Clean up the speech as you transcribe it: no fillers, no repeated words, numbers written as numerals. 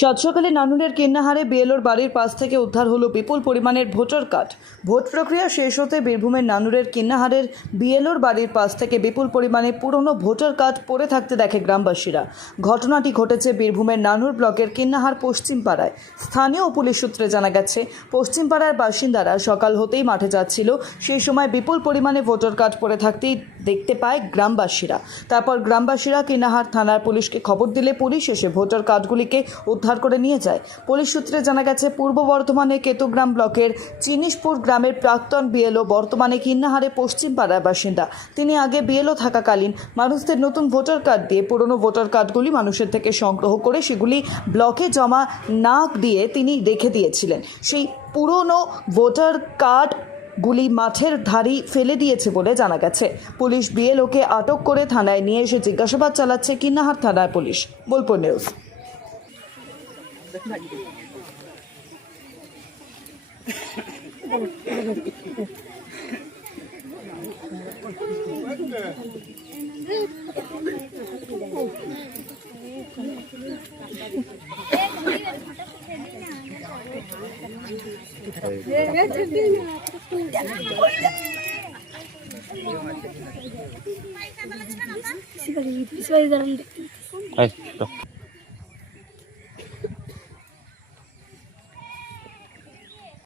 সাত সকালে নানুরের কিন্নাহারে বিএলওর বাড়ির পাশ থেকে উদ্ধার হলো বিপুল পরিমাণের ভোটার কার্ড। ভোট প্রক্রিয়া শেষ হতে বীরভূমের নানুরের কিন্নাহারের বিএলওর বাড়ির পাশ থেকে বিপুল পরিমাণে পুরনো ভোটার কার্ড পড়ে থাকতে দেখে গ্রামবাসীরা। ঘটনাটি ঘটেছে বীরভূমের নানুর ব্লকের কিন্নাহার পশ্চিম পাড়ায়। স্থানীয় পুলিশ সূত্রে জানা গেছে, পশ্চিম পাড়ার বাসিন্দারা সকাল হতেই মাঠে যাচ্ছিল, সেই সময় বিপুল পরিমাণে ভোটার কার্ড পড়ে থাকতেই দেখতে পায় গ্রামবাসীরা। তারপর গ্রামবাসীরা কিন্নাহার থানার পুলিশকে খবর দিলে পুলিশ এসে ভোটার কার্ডগুলিকে উদ্ধার করে নিয়ে যায়। পুলিশ সূত্রে জানা গেছে, পূর্ব বর্ধমানে কেতুগ্রাম ব্লকের চিনিশপুর গ্রামের প্রাক্তন বিএলও বর্তমানে কিন্নাহারে পশ্চিম পাড়ার বাসিন্দা। তিনি আগে বিএলও থাকাকালীন মানুষদের নতুন ভোটার কার্ড দিয়ে পুরনো ভোটার কার্ডগুলি মানুষের থেকে সংগ্রহ করে সেগুলি ব্লকে জমা না দিয়ে তিনি রেখে দিয়েছিলেন। সেই পুরনো ভোটার কার্ড গুলি মাঠের ধারেই ফেলে দিয়েছে বলে জানা গেছে। পুলিশ বিএলওকে আটক করে থানায় নিয়ে এসে জিজ্ঞাসাবাদ চালাচ্ছে কিন্নাহার থানার পুলিশ। বোলপুর নিউজ। Ay,